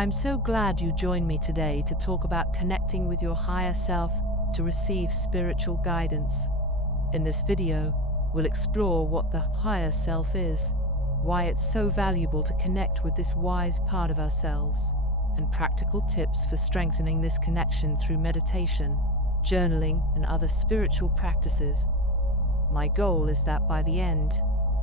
I'm so glad you joined me today to talk about connecting with your higher self to receive spiritual guidance. In this video, we'll explore what the higher self is, why it's so valuable to connect with this wise part of ourselves, and practical tips for strengthening this connection through meditation, journaling, and other spiritual practices. My goal is that by the end,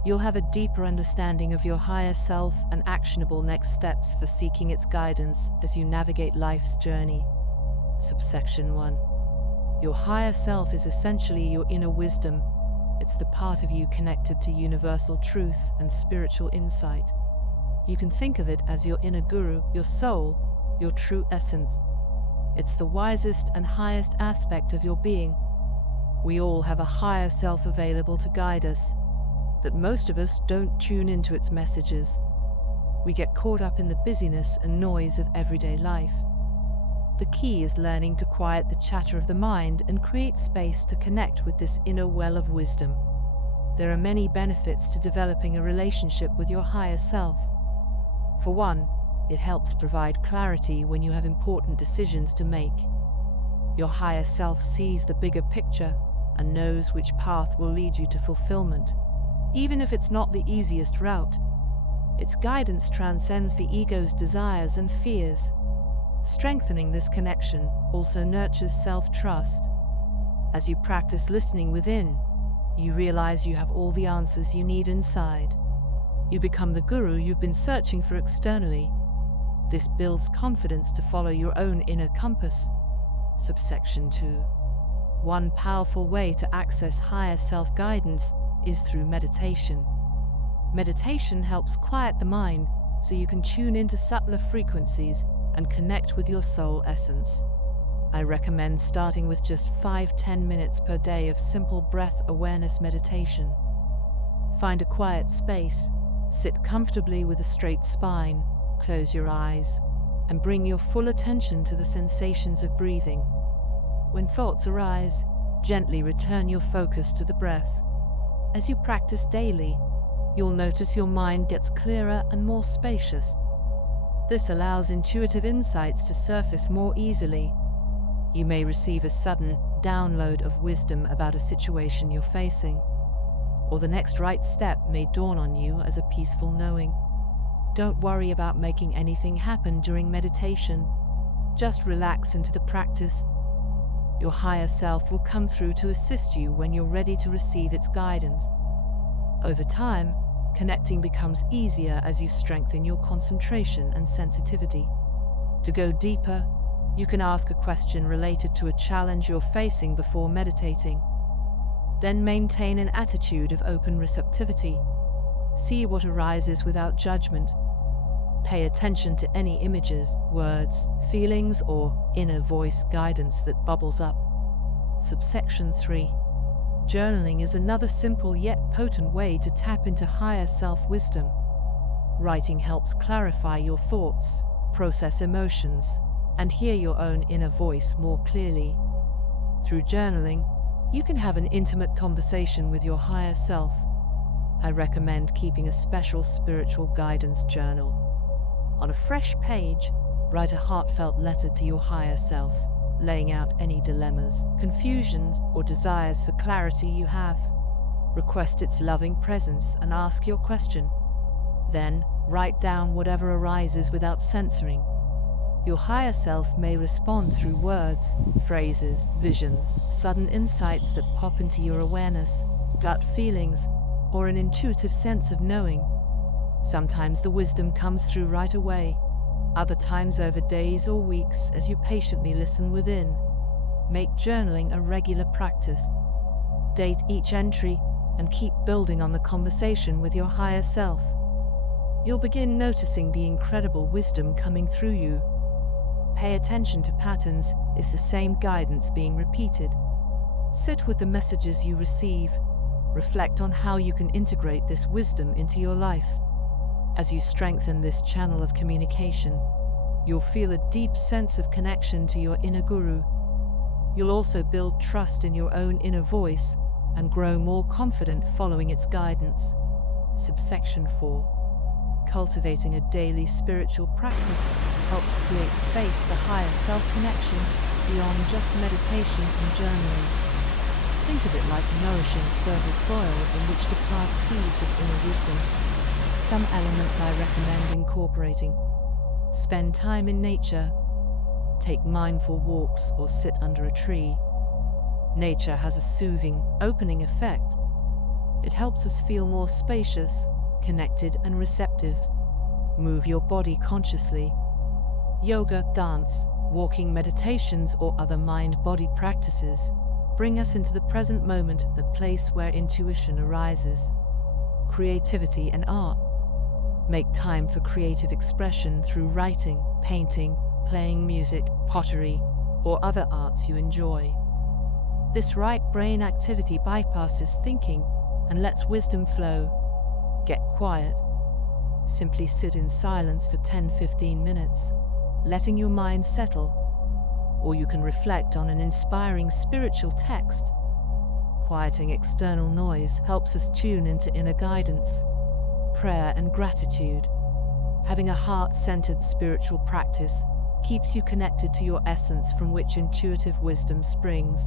you'll have a deeper understanding of your higher self and actionable next steps for seeking its guidance as you navigate life's journey. Subsection 1. Your higher self is essentially your inner wisdom. It's the part of you connected to universal truth and spiritual insight. You can think of it as your inner guru, your soul, your true essence. It's the wisest and highest aspect of your being. We all have a higher self available to guide us, but most of us don't tune into its messages. We get caught up in the busyness and noise of everyday life. The key is learning to quiet the chatter of the mind and create space to connect with this inner well of wisdom. There are many benefits to developing a relationship with your higher self. For one, it helps provide clarity when you have important decisions to make. Your higher self sees the bigger picture and knows which path will lead you to fulfillment. Even if it's not the easiest route, its guidance transcends the ego's desires and fears. Strengthening this connection also nurtures self-trust. As you practice listening within, you realize you have all the answers you need inside. You become the guru you've been searching for externally. This builds confidence to follow your own inner compass. Subsection 2. One powerful way to access higher self-guidance is through meditation. Meditation helps quiet the mind so you can tune into subtler frequencies and connect with your soul essence. I recommend starting with just 5-10 minutes per day of simple breath awareness meditation. Find a quiet space, sit comfortably with a straight spine, close your eyes, and bring your full attention to the sensations of breathing. When thoughts arise, gently return your focus to the breath. As you practice daily, you'll notice your mind gets clearer and more spacious. This allows intuitive insights to surface more easily. You may receive a sudden download of wisdom about a situation you're facing, or the next right step may dawn on you as a peaceful knowing. Don't worry about making anything happen during meditation. Just relax into the practice. Your higher self will come through to assist you when you're ready to receive its guidance. Over time, connecting becomes easier as you strengthen your concentration and sensitivity. To go deeper, you can ask a question related to a challenge you're facing before meditating. Then maintain an attitude of open receptivity. See what arises without judgment. Pay attention to any images, words, feelings, or inner voice guidance that bubbles up. Subsection 3. Journaling is another simple yet potent way to tap into higher self-wisdom. Writing helps clarify your thoughts, process emotions, and hear your own inner voice more clearly. Through journaling, you can have an intimate conversation with your higher self. I recommend keeping a special spiritual guidance journal. On a fresh page, write a heartfelt letter to your higher self, laying out any dilemmas, confusions, or desires for clarity you have. Request its loving presence and ask your question. Then, write down whatever arises without censoring. Your higher self may respond through words, phrases, visions, sudden insights that pop into your awareness, gut feelings, or an intuitive sense of knowing. Sometimes the wisdom comes through right away, other times over days or weeks as you patiently listen within. Make journaling a regular practice. Date each entry and keep building on the conversation with your higher self. You'll begin noticing the incredible wisdom coming through you. Pay attention to patterns. Is the same guidance being repeated? Sit with the messages you receive. Reflect on how you can integrate this wisdom into your life. As you strengthen this channel of communication, you'll feel a deep sense of connection to your inner guru. You'll also build trust in your own inner voice and grow more confident following its guidance. Subsection 4. Cultivating a daily spiritual practice helps create space for higher self-connection beyond just meditation and journaling. Think of it like nourishing fertile soil in which to plant seeds of inner wisdom. Some elements I recommend incorporating: spend time in nature, take mindful walks or sit under a tree. Nature has a soothing, opening effect. It helps us feel more spacious, connected and receptive. Move your body consciously. Yoga, dance, walking, meditations or other mind-body practices bring us into the present moment, the place where intuition arises. Creativity and art. Make time for creative expression through writing, painting, playing music, pottery, or other arts you enjoy. This right brain activity bypasses thinking and lets wisdom flow. Get quiet. Simply sit in silence for 10-15 minutes, letting your mind settle. Or you can reflect on an inspiring spiritual text. Quieting external noise helps us tune into inner guidance. Prayer and gratitude. Having a heart-centered spiritual practice keeps you connected to your essence from which intuitive wisdom springs.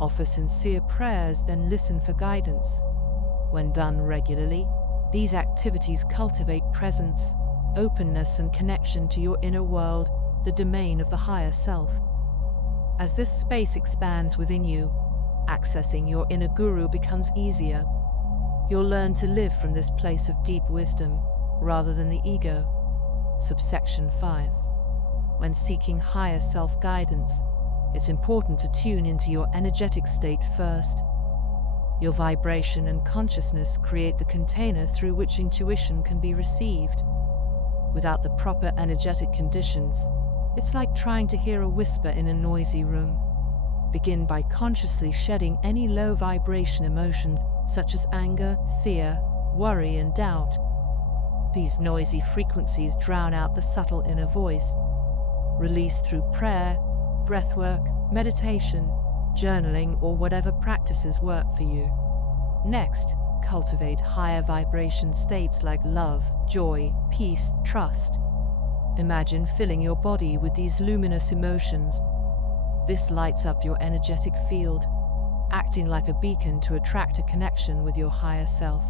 Offer sincere prayers, then listen for guidance. When done regularly, these activities cultivate presence, openness and connection to your inner world, the domain of the higher self. As this space expands within you, accessing your inner guru becomes easier. You'll learn to live from this place of deep wisdom, rather than the ego. Subsection 5. When seeking higher self-guidance, it's important to tune into your energetic state first. Your vibration and consciousness create the container through which intuition can be received. Without the proper energetic conditions, it's like trying to hear a whisper in a noisy room. Begin by consciously shedding any low vibration emotions such as anger, fear, worry, and doubt. These noisy frequencies drown out the subtle inner voice. Release through prayer, breathwork, meditation, journaling, or whatever practices work for you. Next, cultivate higher vibration states like love, joy, peace, trust. Imagine filling your body with these luminous emotions. This lights up your energetic field, acting like a beacon to attract a connection with your higher self.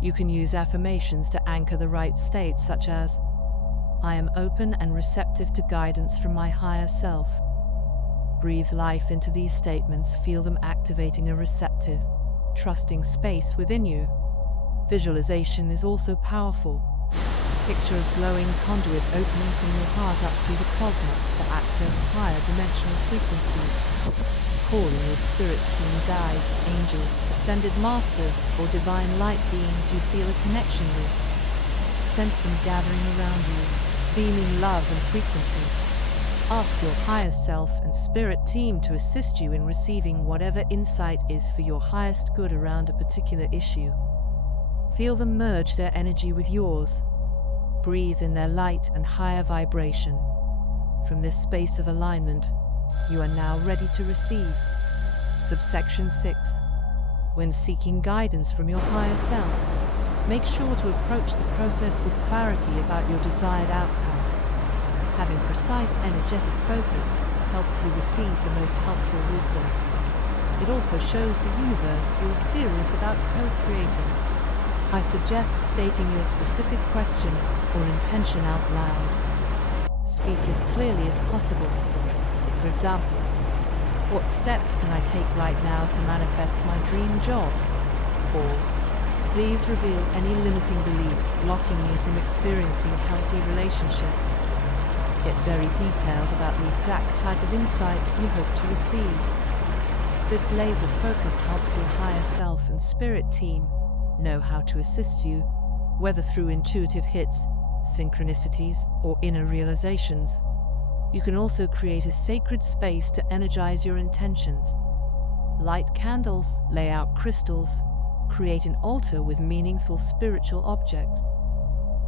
You can use affirmations to anchor the right state, such as, "I am open and receptive to guidance from my higher self." Breathe life into these statements, feel them activating a receptive, trusting space within you. Visualization is also powerful. Picture a glowing conduit opening from your heart up through the cosmos to access higher dimensional frequencies. Call in your spirit team, guides, angels, ascended masters, or divine light beings you feel a connection with. Sense them gathering around you, beaming love and frequency. Ask your higher self and spirit team to assist you in receiving whatever insight is for your highest good around a particular issue. Feel them merge their energy with yours. Breathe in their light and higher vibration. From this space of alignment, you are now ready to receive. Subsection 6. When seeking guidance from your higher self, make sure to approach the process with clarity about your desired outcome. Having precise energetic focus helps you receive the most helpful wisdom. It also shows the universe you are serious about co-creating. I suggest stating your specific question or intention out loud. Speak as clearly as possible. For example, what steps can I take right now to manifest my dream job? Or, please reveal any limiting beliefs blocking me from experiencing healthy relationships. Get very detailed about the exact type of insight you hope to receive. This laser focus helps your higher self and spirit team know how to assist you, whether through intuitive hits, synchronicities, or inner realizations. You can also create a sacred space to energize your intentions. Light candles, lay out crystals, create an altar with meaningful spiritual objects.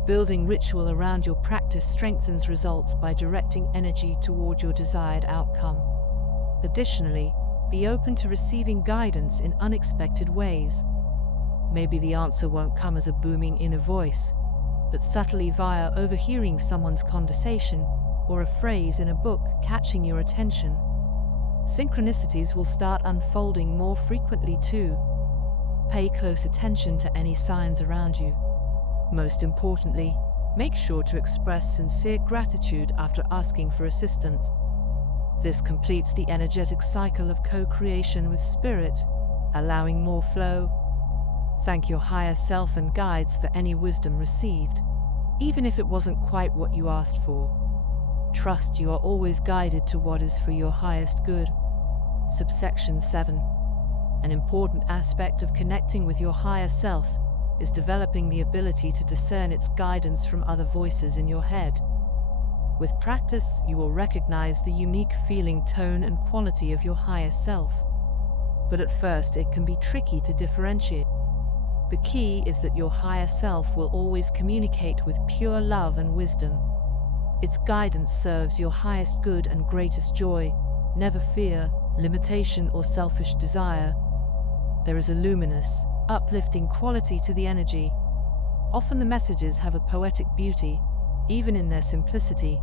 Building ritual around your practice strengthens results by directing energy toward your desired outcome. Additionally, be open to receiving guidance in unexpected ways. Maybe the answer won't come as a booming inner voice. but subtly via overhearing someone's conversation or a phrase in a book catching your attention. Synchronicities will start unfolding more frequently too. Pay close attention to any signs around you. Most importantly, make sure to express sincere gratitude after asking for assistance. This completes the energetic cycle of co-creation with spirit, allowing more flow. Thank your higher self and guides for any wisdom received, even if it wasn't quite what you asked for. Trust you are always guided to what is for your highest good. Subsection 7. An important aspect of connecting with your higher self is developing the ability to discern its guidance from other voices in your head. With practice, you will recognize the unique feeling, tone, and quality of your higher self. But at first, it can be tricky to differentiate. The key is that your higher self will always communicate with pure love and wisdom. Its guidance serves your highest good and greatest joy, never fear, limitation, or selfish desire. There is a luminous, uplifting quality to the energy. Often the messages have a poetic beauty, even in their simplicity.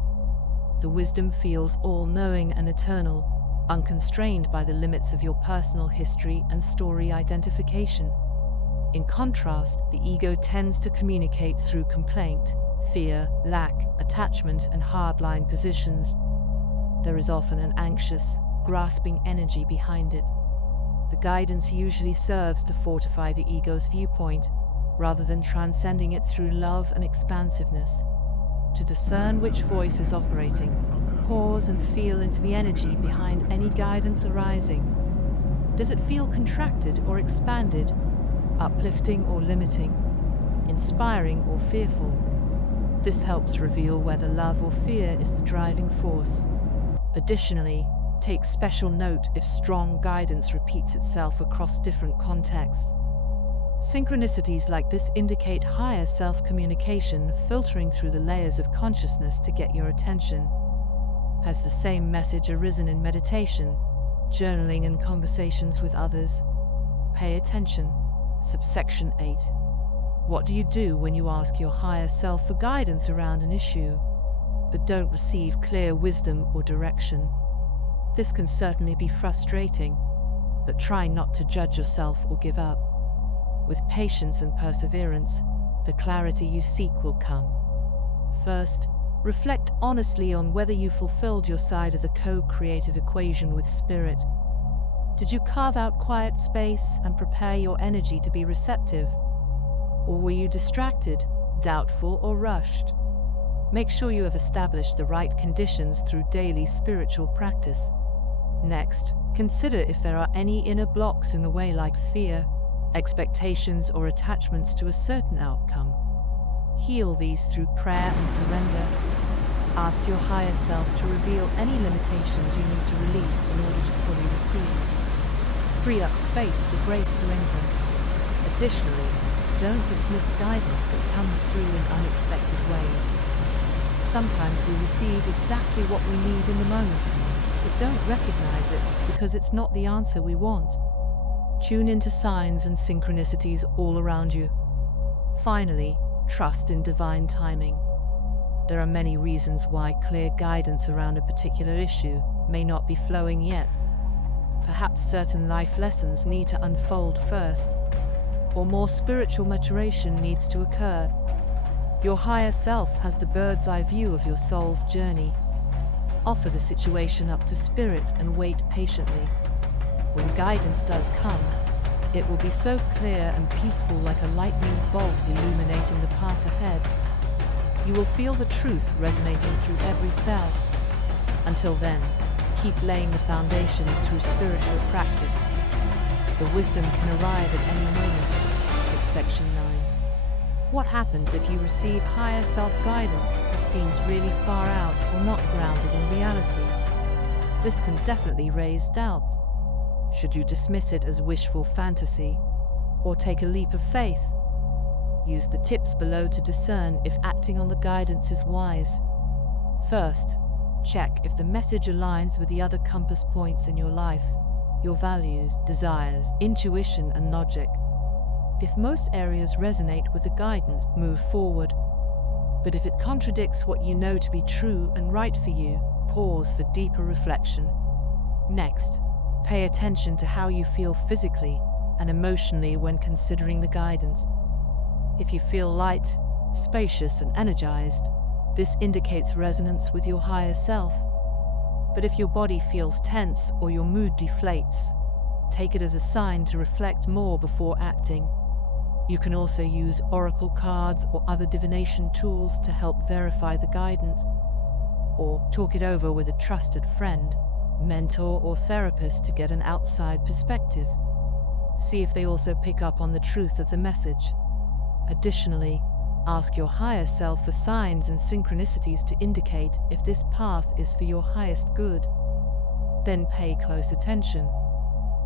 The wisdom feels all-knowing and eternal, unconstrained by the limits of your personal history and story identification. In contrast, the ego tends to communicate through complaint, fear, lack, attachment, and hardline positions. There is often an anxious, grasping energy behind it. The guidance usually serves to fortify the ego's viewpoint, rather than transcending it through love and expansiveness. To discern which voice is operating, pause and feel into the energy behind any guidance arising. Does it feel contracted or expanded, uplifting or limiting, inspiring or fearful? This helps reveal whether love or fear is the driving force. Additionally, take special note if strong guidance repeats itself across different contexts. Synchronicities like this indicate higher self-communication filtering through the layers of consciousness to get your attention. Has the same message arisen in meditation, journaling, and conversations with others? Pay attention. Subsection 8. What do you do when you ask your higher self for guidance around an issue, but don't receive clear wisdom or direction? This can certainly be frustrating, but try not to judge yourself or give up. With patience and perseverance, the clarity you seek will come. First, reflect honestly on whether you fulfilled your side of the co-creative equation with spirit. Did you carve out quiet space and prepare your energy to be receptive? Or were you distracted, doubtful, or rushed? Make sure you have established the right conditions through daily spiritual practice. Next, consider if there are any inner blocks in the way, like fear, expectations, or attachments to a certain outcome. Heal these through prayer and surrender. Ask your higher self to reveal any limitations you need to release in order to fully receive. Free up space for grace to enter. Additionally, don't dismiss guidance that comes through in unexpected ways. Sometimes we receive exactly what we need in the moment, but don't recognize it because it's not the answer we want. Tune into signs and synchronicities all around you. Finally, trust in divine timing. There are many reasons why clear guidance around a particular issue may not be flowing yet. Perhaps certain life lessons need to unfold first, or more spiritual maturation needs to occur. Your higher self has the bird's eye view of your soul's journey. Offer the situation up to spirit and wait patiently. When guidance does come, it will be so clear and peaceful, like a lightning bolt illuminating the path ahead. You will feel the truth resonating through every cell. Until then, keep laying the foundations through spiritual practice. The wisdom can arrive at any moment. Subsection 9. What happens if you receive higher self-guidance that seems really far out or not grounded in reality? This can definitely raise doubts. Should you dismiss it as wishful fantasy, or take a leap of faith? Use the tips below to discern if acting on the guidance is wise. First, check if the message aligns with the other compass points in your life, your values, desires, intuition, and logic. If most areas resonate with the guidance, move forward. But if it contradicts what you know to be true and right for you, pause for deeper reflection. Next, pay attention to how you feel physically and emotionally when considering the guidance. If you feel light, spacious, and energized, this indicates resonance with your higher self. But if your body feels tense or your mood deflates, take it as a sign to reflect more before acting. You can also use oracle cards or other divination tools to help verify the guidance, or talk it over with a trusted friend, mentor, or therapist to get an outside perspective. See if they also pick up on the truth of the message. Additionally, ask your higher self for signs and synchronicities to indicate if this path is for your highest good. Then pay close attention.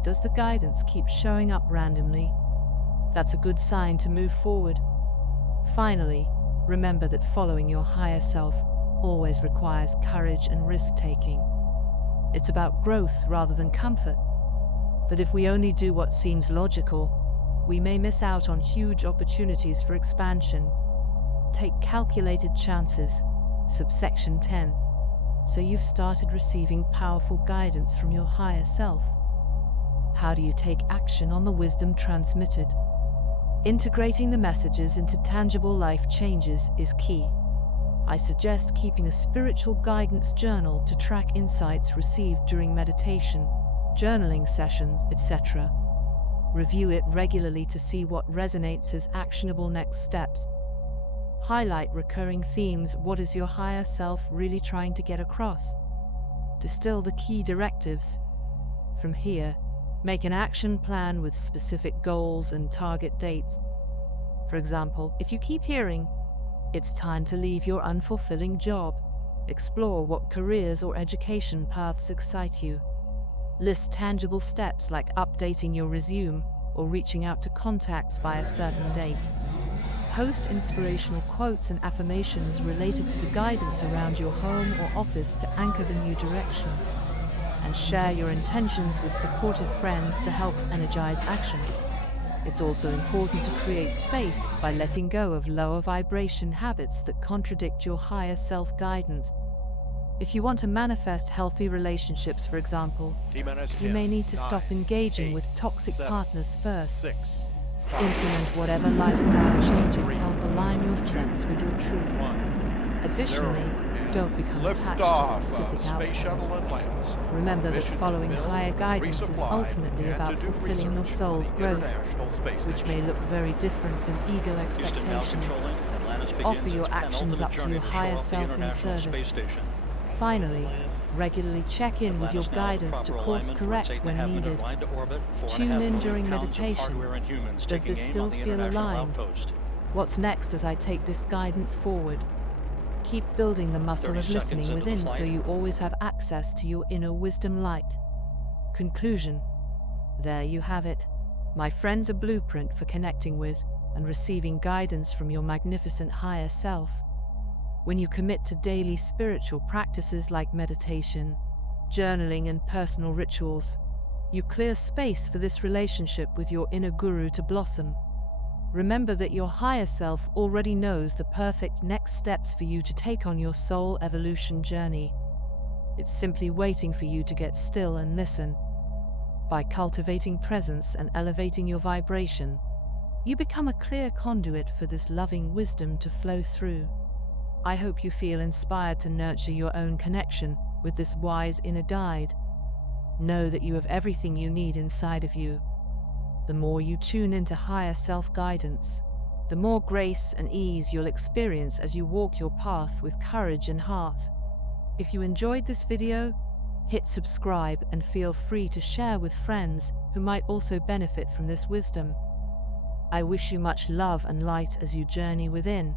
Does the guidance keep showing up randomly? That's a good sign to move forward. Finally, remember that following your higher self always requires courage and risk-taking. It's about growth rather than comfort. But if we only do what seems logical, we may miss out on huge opportunities for expansion. Take calculated chances, subsection 10, so you've started receiving powerful guidance from your higher self. How do you take action on the wisdom transmitted? Integrating the messages into tangible life changes is key. I suggest keeping a spiritual guidance journal to track insights received during meditation, journaling sessions, etc. Review it regularly to see what resonates as actionable next steps. Highlight recurring themes. What is your higher self really trying to get across? Distill the key directives. From here, make an action plan with specific goals and target dates. For example, if you keep hearing, "It's time to leave your unfulfilling job," explore what careers or education paths excite you. List tangible steps like updating your resume or reaching out to contacts by a certain date. Post inspirational quotes and affirmations related to the guidance around your home or office to anchor the new direction. And share your intentions with supportive friends to help energize action. It's also important to create space by letting go of lower vibration habits that contradict your higher self guidance. If you want to manifest healthy relationships, for example, you may need to stop engaging with toxic partners first. Implement whatever lifestyle changes help align your steps with your truth. Additionally, don't become attached to specific outcomes. Remember that following higher guidance is ultimately about fulfilling your soul's growth, which may look very different than ego expectations. Offer your actions up to your higher self in service. Finally, regularly check in with your guidance to course correct when needed. Tune in during meditation. Does this still feel aligned? What's next as I take this guidance forward? Keep building the muscle of listening within so you always have access to your inner wisdom light. Conclusion. There you have it. My friends, a blueprint for connecting with and receiving guidance from your magnificent higher self. When you commit to daily spiritual practices like meditation, journaling, and personal rituals, you clear space for this relationship with your inner guru to blossom. Remember that your higher self already knows the perfect next steps for you to take on your soul evolution journey. It's simply waiting for you to get still and listen. By cultivating presence and elevating your vibration, you become a clear conduit for this loving wisdom to flow through. I hope you feel inspired to nurture your own connection with this wise inner guide. Know that you have everything you need inside of you. The more you tune into higher self-guidance, the more grace and ease you'll experience as you walk your path with courage and heart. If you enjoyed this video, hit subscribe and feel free to share with friends who might also benefit from this wisdom. I wish you much love and light as you journey within.